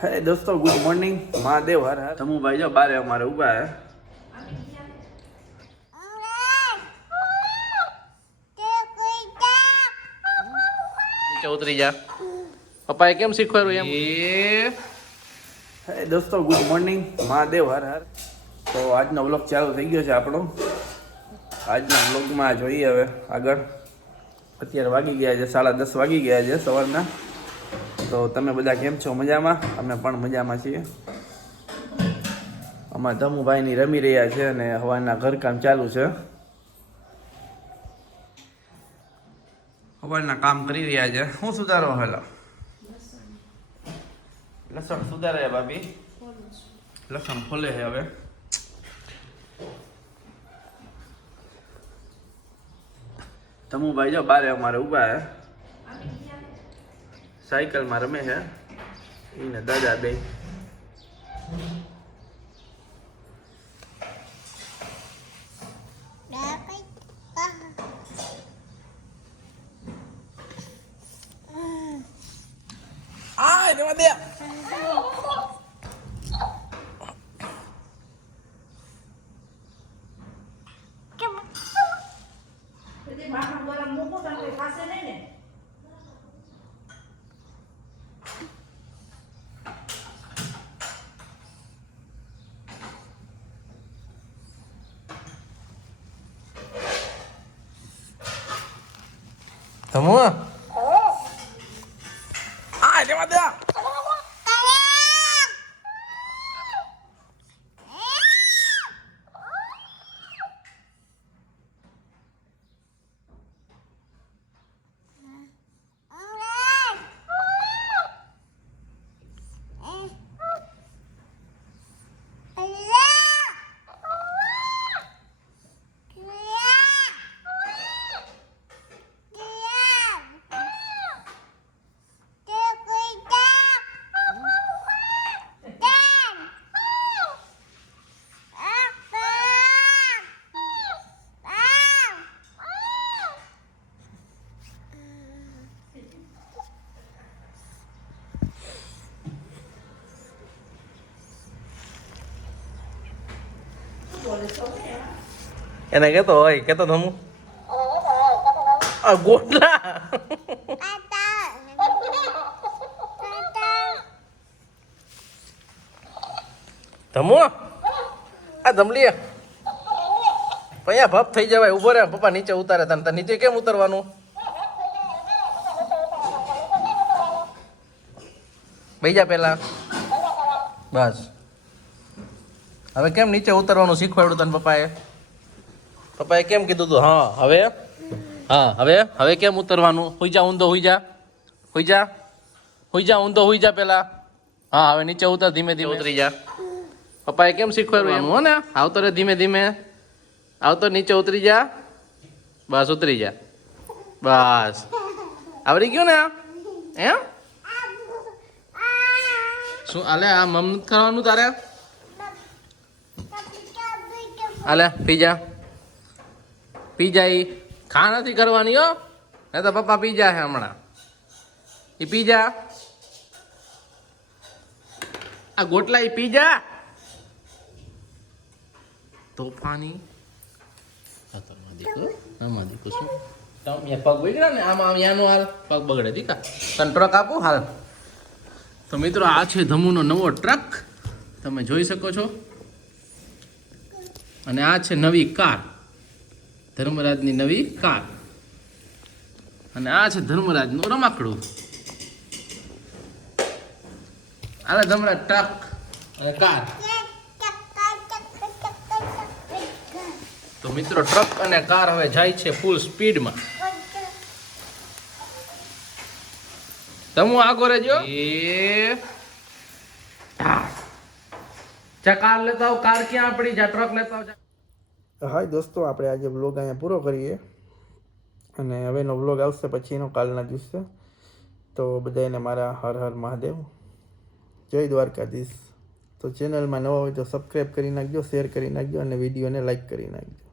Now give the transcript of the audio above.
હે દોસ્તો, good morning. Mahadev Har Har. Tamu ભાઈ જો બારે અમારે ઊભા હે. નીચે ઉતરી જા. પપ્પાએ કેમ શીખવાડ્યું એમ? હે દોસ્તો, ગુડ મોર્નિંગ. મહાદેવ હર હર. તો આજનો વ્લોગ ચાલુ થઈ ગયો છે આપણો. આજના વ્લોગમાં જોઈએ હવે આગળ. અત્યારે વાગી ગયા છે 10:30 વાગી ગયા છે સવારના. તો તમે બધા કેમ છો? મજામાં? અમે પણ મજામાં છીએ. અમારા ધમુભાઈની રમી રહ્યા છે અને હવાના ઘરકામ ચાલુ છે. હવાના કામ કરી રહ્યા છે. શું સુધારો હેલો? લસણ સુધારે ભાભી. લસણ ખોલે છે હવે. ધમુભાઈ જો બારે અમારે ઊભા હે. સાયકલમાં રમે છે એને દાદા બે. આ જવા દે. ધમુ આ જવા દે. એને કેતો હોય કેતો ધમુ આ ગોટલા ધમુ આ ધમલી પૈયા ભપ થઈ જવાય. ઉભો રે પપ્પા નીચે ઉતારે તને. નીચે કેમ ઉતરવાનું? બેહી જા પેલા. બસ હવે કેમ નીચે ઉતરવાનું શીખવાડ્યું તને પપ્પાએ? પપ્પાએ કેમ કીધું તું? હવે કેમ ઉતરવાનું? હોઈ જા ઊંધો, હોઈ જા ઊંધો, હોઈ જા પેલા. હા હવે નીચે ઉતર, ધીમે ધીમે ઉતરી જા. પપ્પાએ કેમ શીખવાડ્યું એમ? હો ને આવતો રે, ધીમે ધીમે આવતો. નીચે ઉતરી જા. બસ ઉતરી જા. બસ આવડી ગયું ને? એમ શું આલે આ મમ નથી કરવાનું તારે? આલે પી જા ઈ. ખા નથી કરવાની હો, નહીં તો પપ્પા પી જા હે હમણાં. ઈ પી જા. આ ગોટલા ઈ પી જા. તોફાની આમાં દીકરો શું પગ બગડ્યા ને? આમાં યાનું હાલ પગ બગડે દીકા. તને ટ્રક આપું હાલ. તો મિત્રો આ છે ધમુનો નવો ટ્રક, તમે જોઈ શકો છો. અને આ છે નવી કાર, ધર્મરાજની નવી કાર. અને આ છે ધર્મરાજનું રમાકડું. આલે ધર્મરાજ ટ્રક અને કાર. તો મિત્રો ટ્રક અને કાર હવે જાય છે ફૂલ સ્પીડમાં. તમુ આગો રહેજો. કાર લેતા આવ. કાર ક્યાં આપણી? જા ટ્રક લેતા આવ. હાય દોસ્તો, આપણે આજે વ્લોગ અહીંયા પૂરો કરીએ અને હવેનો વ્લોગ આવશે પછીનો કાલના દિવસે. તો બધાને મારા હર હર મહાદેવ, જય દ્વારકાધીશ. તો ચેનલમાં નવા હોય તો સબસ્ક્રાઈબ કરી નાખજો, શેર કરી નાખજો અને વિડીયોને લાઈક કરી નાખજો.